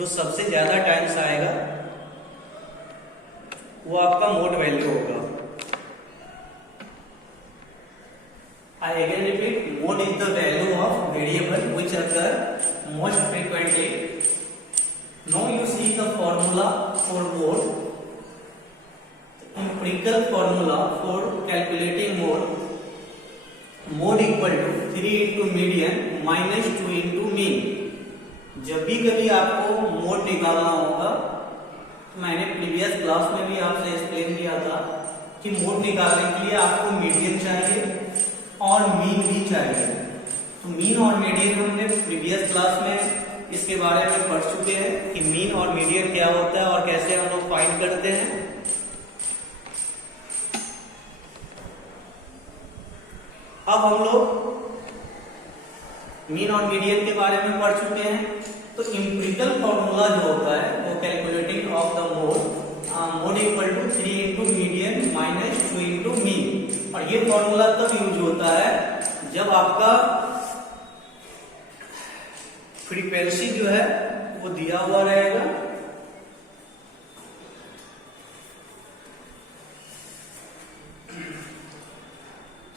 जो सबसे ज्यादा टाइम्स आएगा वो आपका मोड वैल्यू होगा। I again repeat, mode is the value of variable which occur most frequently. Now you see the formula for mode. empirical formula for calculating mode equal to 3 into median minus 2 into mean। जब भी कभी आपको मोड निकालना होगा, तो मैंने previous class में भी आपसे एक्सप्लेन किया था कि मोड निकालने के लिए आपको मीडियन चाहिए और मीन भी चाहिए। तो मीन और मीडियन हमने प्रीवियस क्लास में इसके बारे में पढ़ चुके हैं कि मीन और मीडियन क्या होता है और कैसे हम लोग फाइंड करते हैं। अब हम लोग मीन और मीडियन के बारे में पढ़ चुके हैं। तो इंपिरिकल फॉर्मूला जो होता है वो calculating of the mode equal to 3 into median minus 2 into mean. और ये फॉर्मूला तब यूज होता है जब आपका फ्रीक्वेंसी जो है वो दिया हुआ रहेगा,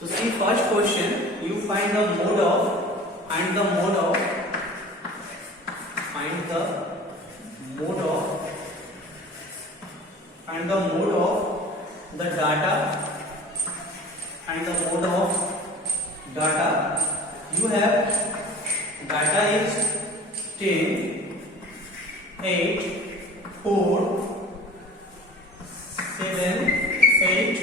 तो see first question, you find the mode of and the mode of find the mode of and the mode of the data and the mode of data। You have data is 10, 8, 4, 7, 8।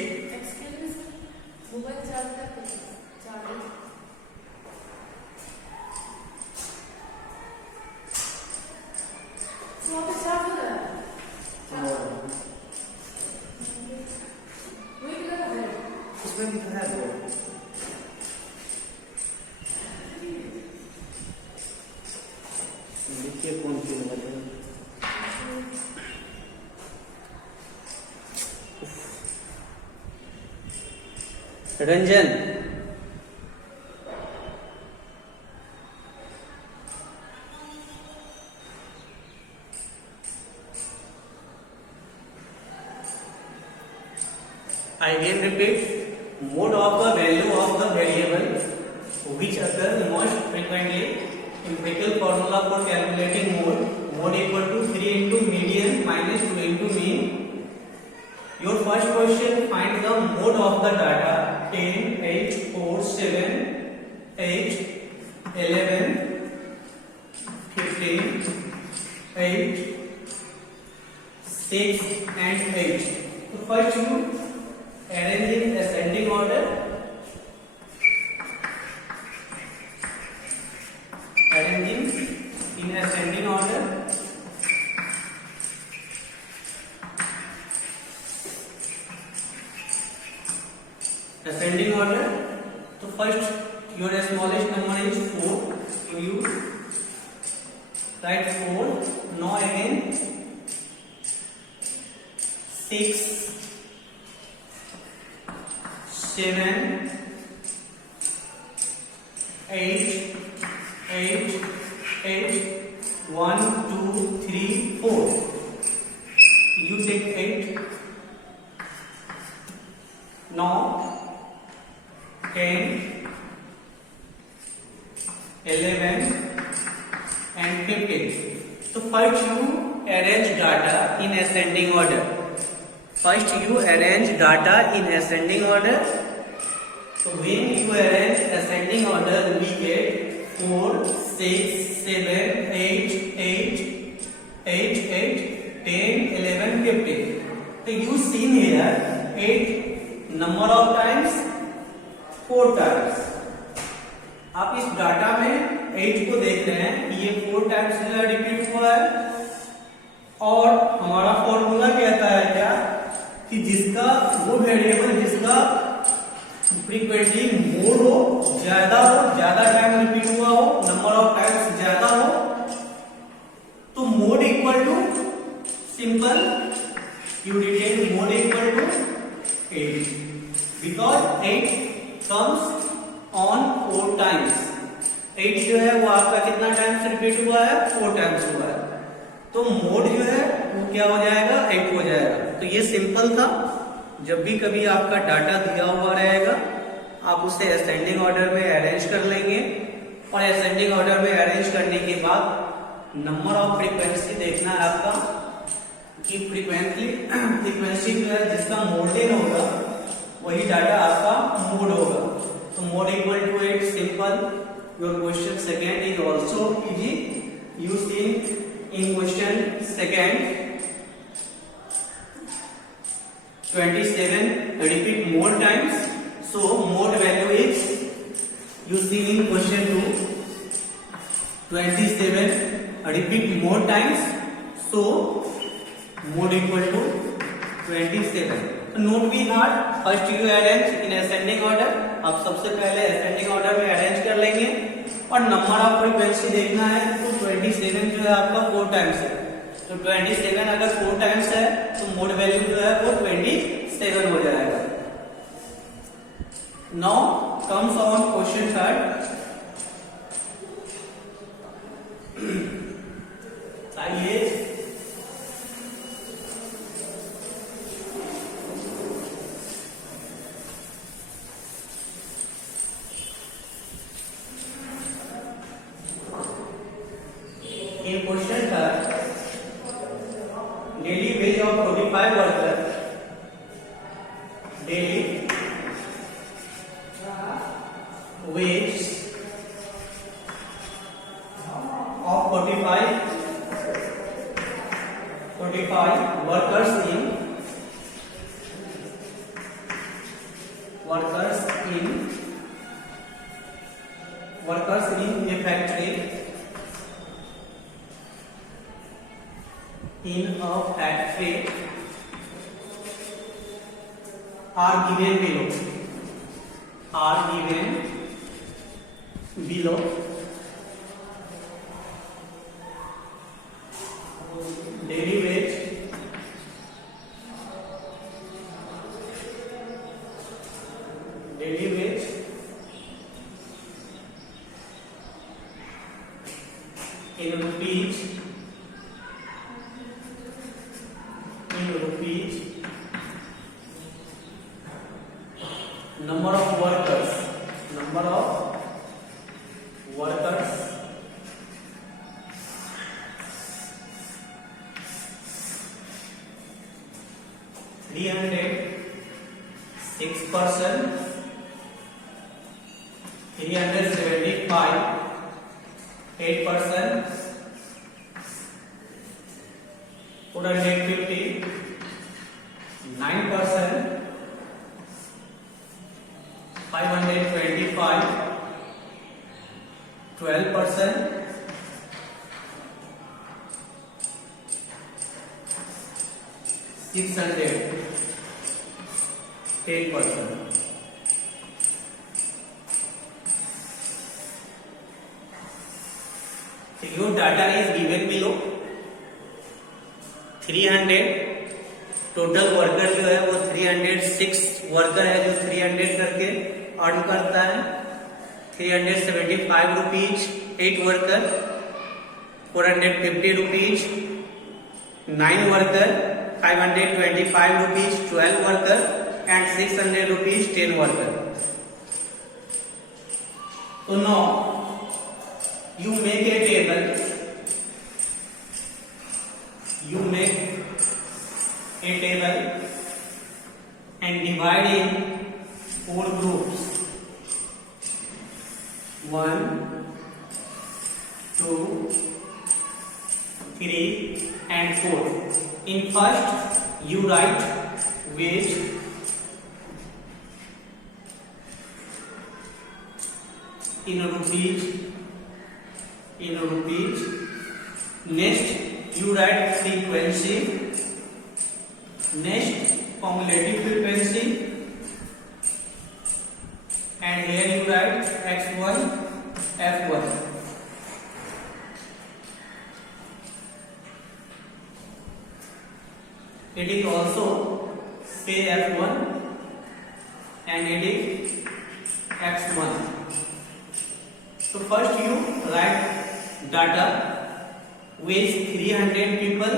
उसमें लिखा है तो देखिए कौन सी नंबर है। Ranjan, I again repeat, mode of the value of the variable which occur most frequently। empirical formula for calculating mode equal to 3 into median minus 2 into mean। your first question, find the mode of the data 10, 8, 4, 7, 8, 11, 15, 8, 6 and 8। so first you arrange in ascending order। arranging in ascending order। ascending order, तो first your smallest number is 4, so you write 4। now again 6, 7, 8, 1, 2, 3, 4। you take 8। now 10, 11 and 15। so first you arrange data in ascending order। first you arrange data in ascending order। so when you arrange ascending order we get 4, 6, 7, 8, 10, 11, 15। so you seen here 8 number of times 4 times। आप इस डाटा में 8 को देख रहे हैं कि ये 4 टाइम्स जो है रिपीट हुआ है। और हमारा फॉर्मूला कहता है क्या कि जिसका वो वेरिएबल जिसका फ्रीक्वेंटली मोर हो, ज्यादा टाइम रिपीट हुआ हो, नंबर ऑफ टाइम्स ज्यादा हो, तो mode equal to simple you written mode equal to 8 because 8 comes on 4 times. 8 जो है वो आपका कितना टाइम्स रिपीट हुआ है? 4 टाइम्स हुआ है। तो मोड जो है वो क्या हो जाएगा, 8 हो जाएगा। तो ये सिंपल था। जब भी कभी आपका डाटा दिया हुआ रहेगा आप उसे असेंडिंग ऑर्डर में अरेंज कर लेंगे, और असेंडिंग ऑर्डर में अरेंज करने के बाद नंबर ऑफ फ्रीक्वेंसी देखना है आपका कि फ्रीक्वेंसी जो है जिसका मोडेन होगा वही डाटा आपका मोड होगा। तो mode equal to 8, simple. Your question second is also easy. You see in question second 27 repeat more times, so mode value is, you see in question 2 27 repeat more times, so mode equal to 27. Note be hard, first you arrange in ascending order। आप सबसे पहले ascending order में arrange कर लेंगे, और number of frequency देखना है तो 27 जो है आपका 4 टाइम्स है। तो 27 अगर 4 टाइम्स है तो मोड वैल्यू जो है वो 27 हो जाएगा। Now comes on question third. आइए in question third, daily wage of 45 workers, daily wage of 45 workers in a factory, are given below daily wage in rupees, number of workers 306%, 375 8%, 450 9%, 525 12%, 600 10%. So your data is given below। 300 total worker जो है वो 306 वर्कर है जो 300 करके अर्न करता है। 375 रुपीज 8 वर्कर, 450 रुपीज 9 वर्कर, 525 rupees 12 worker and 600 rupees 10 worker. So now you make a table, and divide in 4 groups, 1 2 3 and 4. In first you write wage in rupees, next you write frequency, next cumulative frequency, and here you write x1 f1. It is also say f1 and it is x1. So first you write data with 300 people,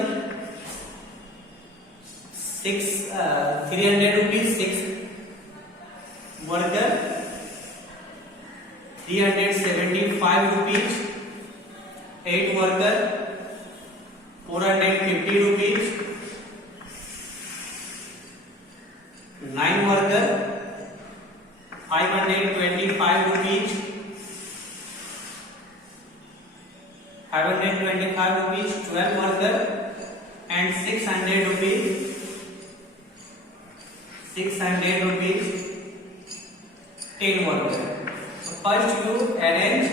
300 rupees 6 worker, 375 rupees 8 worker, 450 rupees 9 worker, 525 rupees 12 worker, and 600 rupees 10 worker. So first you arrange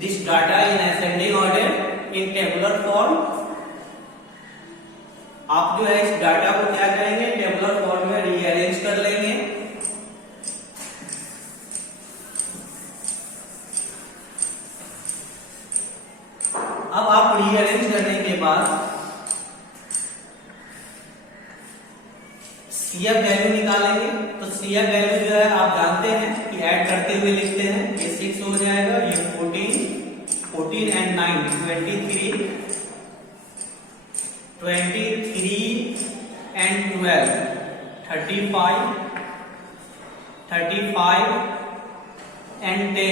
this data in ascending order in tabular form. आप जो है इस डाटा को क्या करेंगे, tabular form में रीअरेंज कर लेंगे। अब आप रीअरेंज करने के बाद सीएफ वैल्यू निकालेंगे। तो सीएफ वैल्यू जो है आप जानते हैं कि ऐड करते हुए लिखते हैं। ये 6 हो जाएगा, ये 14 एंड 9 23 and 12 35 and 10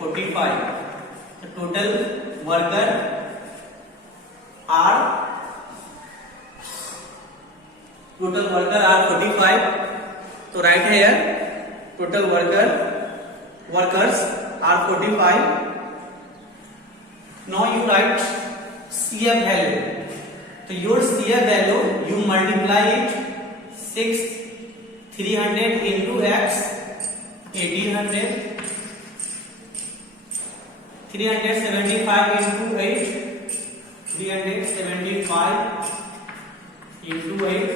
45. The total worker are 45. So write here total workers are 45. Now you write CF value. So your CF value you multiply it 300 into x 1800, 375 into 8 375 into 8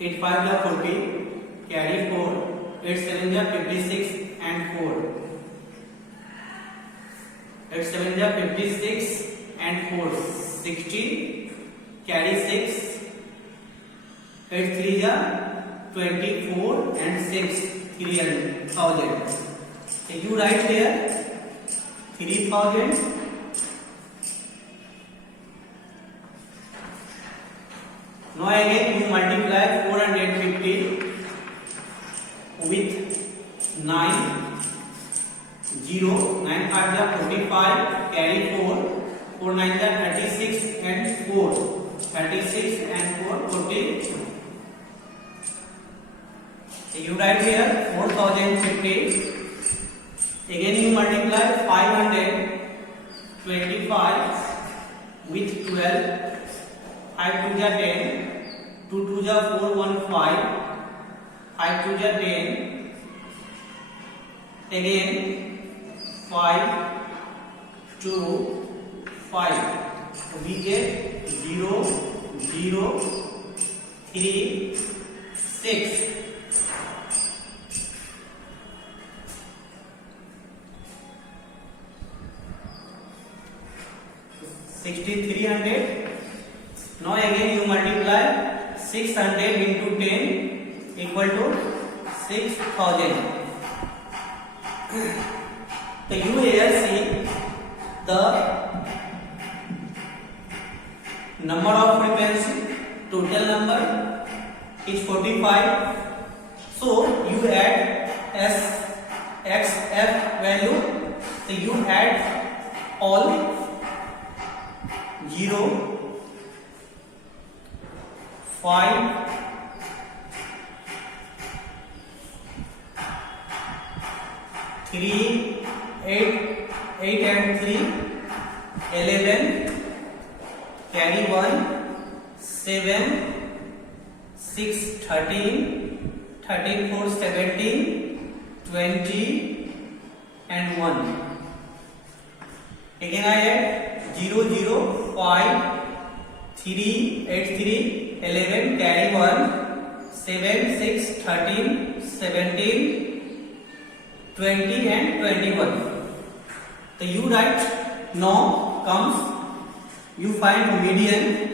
8 5 is 40, carry 4, 8 7 is 56 and 4, 8 7 is 56 and 4 60, carry 6, 8 3 is 24 and 6 3000. So you write here 3000. Now again you multiply 450 with 9 9 5 is 45, carry 4, 4 9 is 36 and 4 40. So you write here 4050. Again you multiply 525 with 12, 5 2 is 10, 2 2 is 4 1 5, 5 2 is 10, again 5 2 5. So we get 0 0 3 6. Now again you multiply 600 into 10 equal to 6000. So you here see the number of frequency, total number is 45. So you add SXF value. So you add all 0 5 3 8 and 3 11, carry 1 7 6 13 4 17 20 and 1. Again I add 0 0 5 3 8 3 11, carry 1 7 6 13 17 20 and 21. So you write now comes, you find median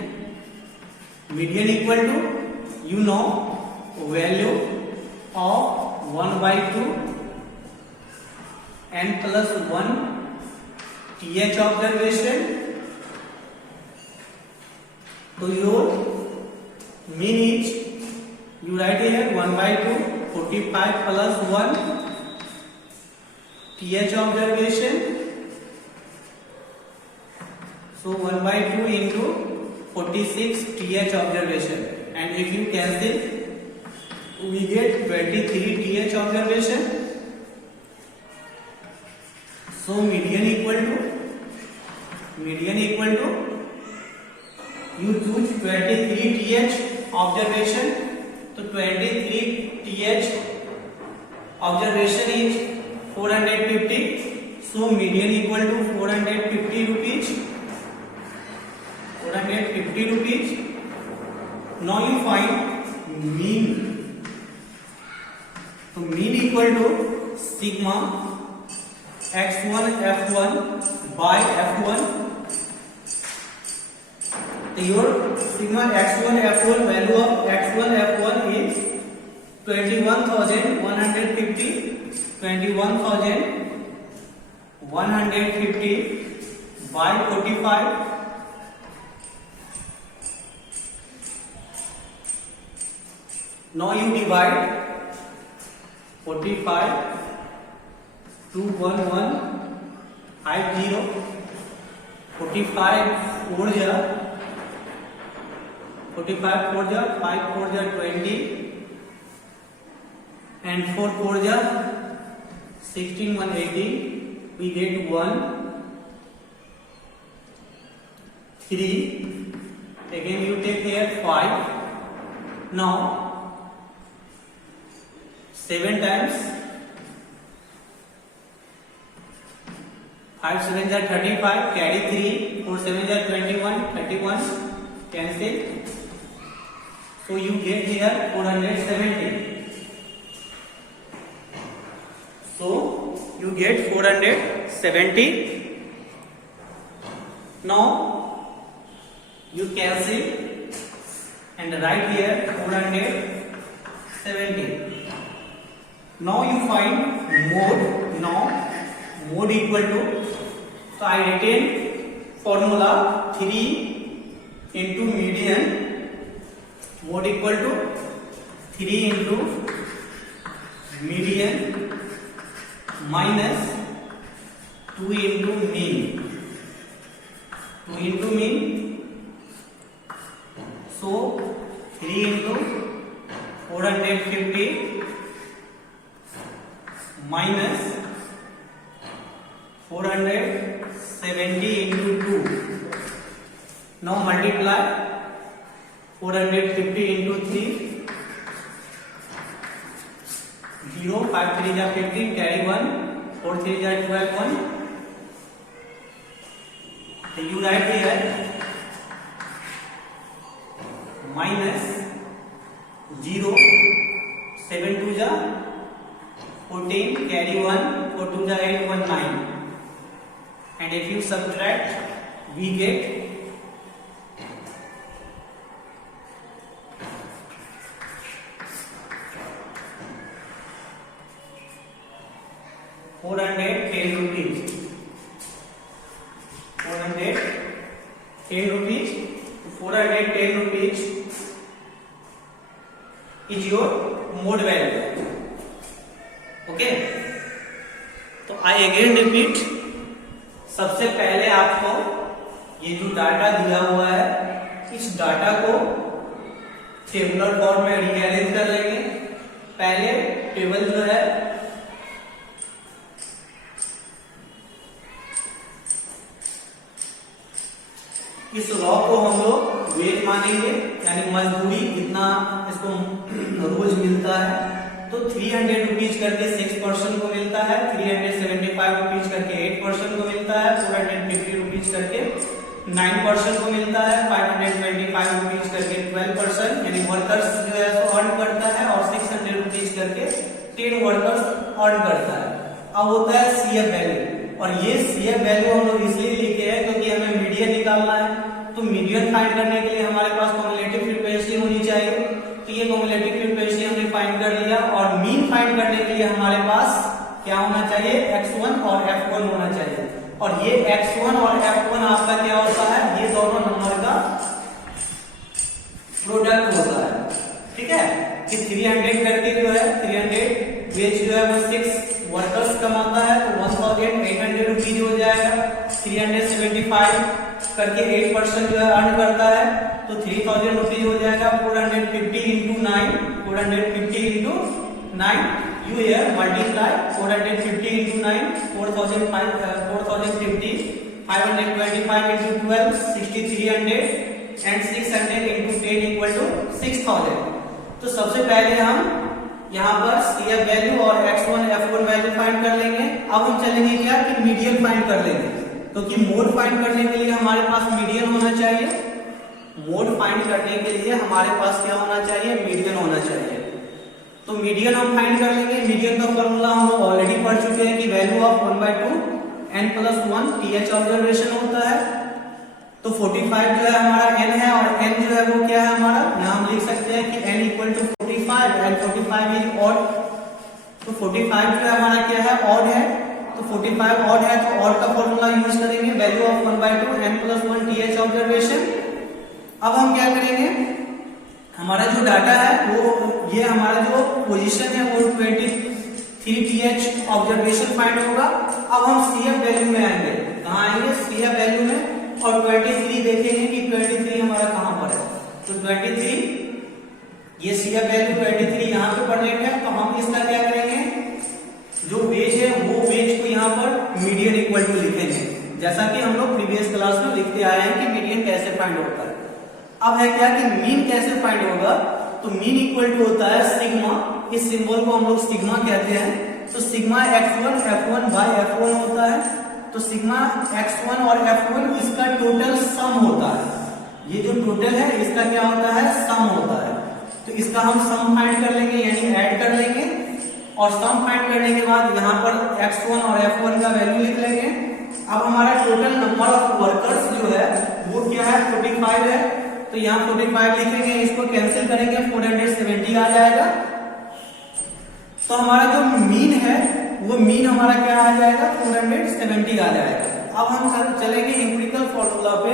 equal to, you know, value of 1/2 n plus 1 th observation तो your mean is, you right here 1/2 45 plus 1 th observation. So 1/2 into 46 th observation, and if you cancel we get 23 th observation. So median equal to you choose 23 th observation. तो 23 th observation is 450. So median equal to 450 rupees. 450 rupees. Now you find mean. तो mean equal to sigma x1 f1 by f1. So your sigma x1 f1 value of x1 f1 is 21,150. 21,150 by 45. Now you divide 45 21150. 45 4 ja 5 4 ja 20 and 4 4 ja 16 180. We get 1 3. Again you take here 5. Now 7 times 5 7 are 35, carry 3, 4 7 are 21, 31, cancel. So you get here 470. So you get 470. Now you cancel and write here 470. Now you find mode. Now mode equal to, so I retain formula 3 into median. Mode equal to 3 into median minus 2 into mean. 2 into mean. So 3 into 450 minus 470 into 2. Now multiply 450 into 3. 0 5 3 is 15, carry 1, 4 3 is 12, 1. So you write here minus 0 7 2 is 14, carry 1, 4 2 is 8, 1 9. And if you subtract, we get 410 rupees. 410 rupees. 410 rupees is your mode value. Okay. तो I again repeat. सबसे पहले आपको ये जो डाटा दिया हुआ है, इस डाटा को टेबुलर फॉर्म में रीअरेंज कर लेंगे. पहले टेबल जो है इस रॉ को हम लोग वेट मानेंगे, यानी मजदूरी कितना इसको रोज मिलता है. तो 300 रुपीज करके 6% को मिलता है, 375 रुपीज करके 8% को मिलता है, 450 रुपीज करके 9% को मिलता है, 525 रुपीज करके 12%, यानी वर्कर्स जो है सो अर्न करता है, और 600 रुपीज करके 10 वर्कर्स अर्न करता है. अब होता है सीएफ वैल्यू, और ये सीएफ वैल्यू हम लोग इसलिए लिखे हैं क्योंकि हमें मीडियन निकालना है. तो मीडियन फाइंड करने के लिए हमारे पास कम्युलेटिव फ्रीक्वेंसी होनी चाहिए. तो ये कम्युलेटिव फ्रीक्वेंसी हमने फाइंड कर लिया. और मीन फाइंड करने के लिए हमारे पास क्या होना चाहिए, x1 और f1 होना चाहिए. और ये x1 और f1 आपका क्या होता है, ये दोनों नंबर का 300 करके जो है 300 वेज जो है वो 6 वर्कर्स कमाता है, तो 1800 रुपीज हो जाएगा। 375 करके 8% जो है अर्न करता है, तो 3000 रुपीज हो जाएगा। 450 इंटू 9, 450 इंटू 9, you here multiply 450 into 9, 4050, 525 into 12, 6300 and 600 into 10 equal to 6000। तो सबसे पहले हम यहाँ पर CF वैल्यू और X1 F1 वैल्यू फाइंड कर लेंगे। अब हम चलेंगे क्या कि मीडियन फाइंड कर लेंगे, क्योंकि मोड फाइंड करने के लिए हमारे पास मीडियन होना चाहिए। मोड फाइंड करने के लिए हमारे पास क्या होना चाहिए, मीडियन होना चाहिए। तो मीडियन हम फाइंड कर लेंगे। मीडियन का फॉर्मूला हम लोग ऑलरेडी पढ़ चुके हैं कि value of 1/2 n+1 TH observation होता है। तो 45 जो है हमारा n है, और n जो है वो क्या है हमारा, यहाँ हम लिख सकते हैं कि n = 45 एंड 45 इज ऑड। तो 45 जो है हमारा क्या है, ऑड है। तो 45 ऑड है, तो ऑड का फॉर्मूला यूज करेंगे, value of 1/2 n+1 TH observation. अब हम क्या करेंगे, हमारा जो डाटा है वो ये हमारा जो पोजीशन है वो 23 TH ऑब्जर्वेशन फाइंड होगा। अब हम CF वैल्यू में आएंगे, कहाँ आएंगे, CF वैल्यू में, और 23 देखेंगे कि 23 हमारा कहाँ पर है। तो 23 ये CF वैल्यू 23 यहाँ पे प्रेजेंट है, तो हम इसका क्या करेंगे, जो वेज है वो वेज को यहाँ पर मीडियन इक्वल टू लिखेंगे, जैसा कि हम लोग प्रीवियस क्लास में लिखते आए हैं कि मीडियन कैसे फाइंड होता है। अब है क्या कि मीन कैसे फाइंड होगा, तो मीन इक्वल टू होता है सिग्मा, इस सिंबल को हम लोग सिग्मा कहते हैं। तो sigma x1 f1 bye f1 होता है। तो सिग्मा x1 और f1 इसका टोटल सम होता है। ये जो टोटल है इसका क्या होता है, सम होता है। तो इसका हम सम फाइंड कर लेंगे, यानी ऐड कर लेंगे, और सम फाइंड करने के बाद यहाँ पर x1 और f1 का वैल्यू लिख लेंगे। अब हमारा टोटल नंबर ऑफ वर्कर्स जो है वो क्या है, 45 है। तो यहाँ 45 लिखेंगे, इसको कैंसिल करेंगे, 470 आ जाएगा। तो हमारा जो मीन है वो मीन हमारा क्या आ जाएगा, 470 आ जाएगा। अब हम चलेंगे एम्पिरिकल फॉर्मूला पे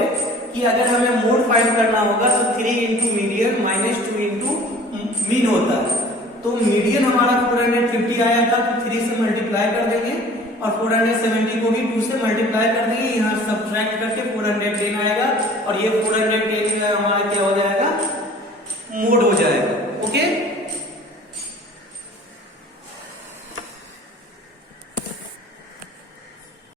कि अगर हमें मोड फाइंड करना होगा तो 3 into median minus 2 into mean होता है। तो मीडियन हमारा 450 आया था, तो 3 से मल्टीप्लाई कर देंगे, और 470 को भी 2 से मल्टीप्लाई कर देंगे,